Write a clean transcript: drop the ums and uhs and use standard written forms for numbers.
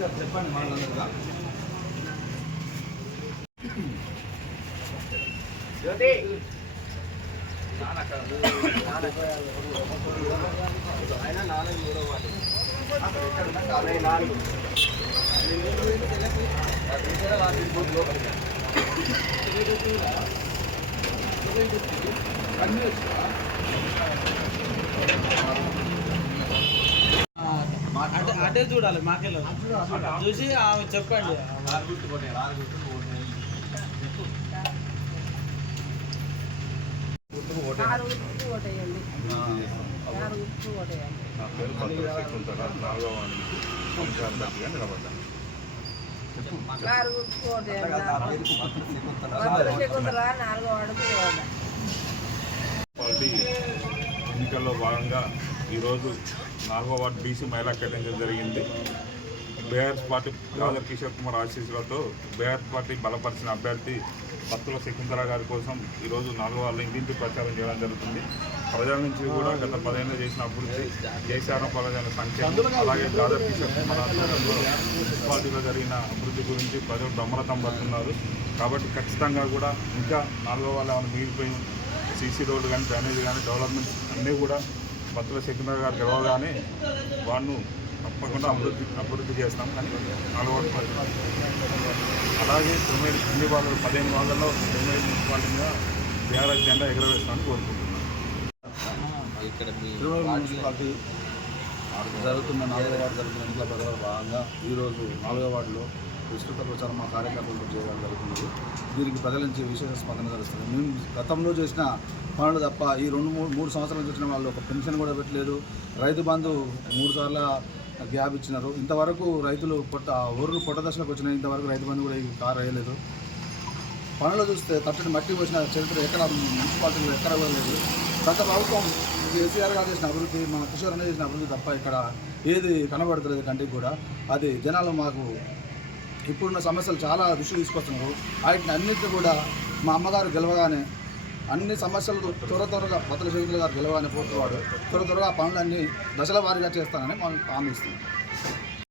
చెప్పండి మాట్లాడదుగా ఆయన 4 అటే చూడాలి మాకెళ్ళి చూసి చెప్పండి. పార్టీ ఎన్నికల్లో భాగంగా ఈరోజు 4వ వార్డు బీసీ మహిళా కేటాయించడం జరిగింది. బీఆర్ఎస్ పార్టీ గాదర్ కిషోర్ కుమార్ ఆశీస్సులతో బీఆర్ఎస్ పార్టీ బలపరిచిన అభ్యర్థి పత్తుల శకుంతల గారి కోసం ఈరోజు 4వ వార్డులో ఇంటింటి ప్రచారం చేయడం జరుగుతుంది. ప్రజల నుంచి కూడా గత 10 ఏళ్ళు చేసిన అభివృద్ధి, కేసీఆర్ ప్రజల సంక్షేమం, అలాగే గాదర్ కిషోర్ కుమార్ ఆధ్వర్యంలో మున్సిపాలిటీలో జరిగిన అభివృద్ధి గురించి ప్రజలు బ్రహ్మరథం పడుతున్నారు. కాబట్టి ఖచ్చితంగా కూడా ఇంకా 4వ వార్డులో ఏమైనా మిగిలిపోయి సీసీ రోడ్లు కానీ, డ్రైనేజ్ కానీ, డెవలప్మెంట్స్ అన్నీ కూడా పత్తుల శకుంతల గారు గెలవగానే వాడిని తప్పకుండా అభివృద్ధి చేస్తాం. కానీ 4వ వార్డు అలాగే 9 వార్డులు 15 వార్డులలో 9 మున్సిపాలిటీగా బీఆర్ఎస్ జెండా ఎగరవేస్తామని కోరుకుంటున్నాను. ఇక్కడ మున్సిపాలిటీ జరుగుతున్న 4వ వార్డు జరుగుతున్న ఎన్నికల ప్రచారంలో భాగంగా ఈరోజు 4వ వార్డులో విస్తృత ప్రచారం మా కార్యకర్తలతో చేయడం జరుగుతున్నది. దీనికి ప్రజల నుంచి విశేష స్పందన జరుగుతుంది. మేము గతంలో చేసిన పనులు తప్ప ఈ 2-3 సంవత్సరాల నుంచి వాళ్ళు ఒక పెన్షన్ కూడా పెట్టలేదు. రైతు బంధు 3 సార్లు గ్యాప్ ఇచ్చినారు. ఇంతవరకు రైతులు ఊరు పొట్ట దశలకు వచ్చినాయి. ఇంతవరకు రైతు బంధు కూడా కారు వేయలేదు. పనులు చూస్తే తట్టని మట్టి వచ్చిన చరిత్ర ఎక్కడ మున్సిపాలిటీలో ఎక్కడ కూడా లేదు. గత ప్రభుత్వం కేసీఆర్ గారు చేసిన అభివృద్ధి, మా కిషోర్ అనేది చేసిన అభివృద్ధి తప్ప ఇక్కడ ఏది కనబడుతుంది కంటికి కూడా. అది జనాలు మాకు ఇప్పుడున్న సమస్యలు చాలా దృష్టి తీసుకొస్తున్నారు. వాటిని అన్నింటినీ కూడా మా అమ్మగారు గెలవగానే అన్ని సమస్యలు త్వరగా పత్తుల శకుంతల గారు గెలవగానే పోతున్నవాడు త్వరగా పనులన్నీ దశల వారీగా చేస్తానని మనం హామీ ఇస్తున్నాం.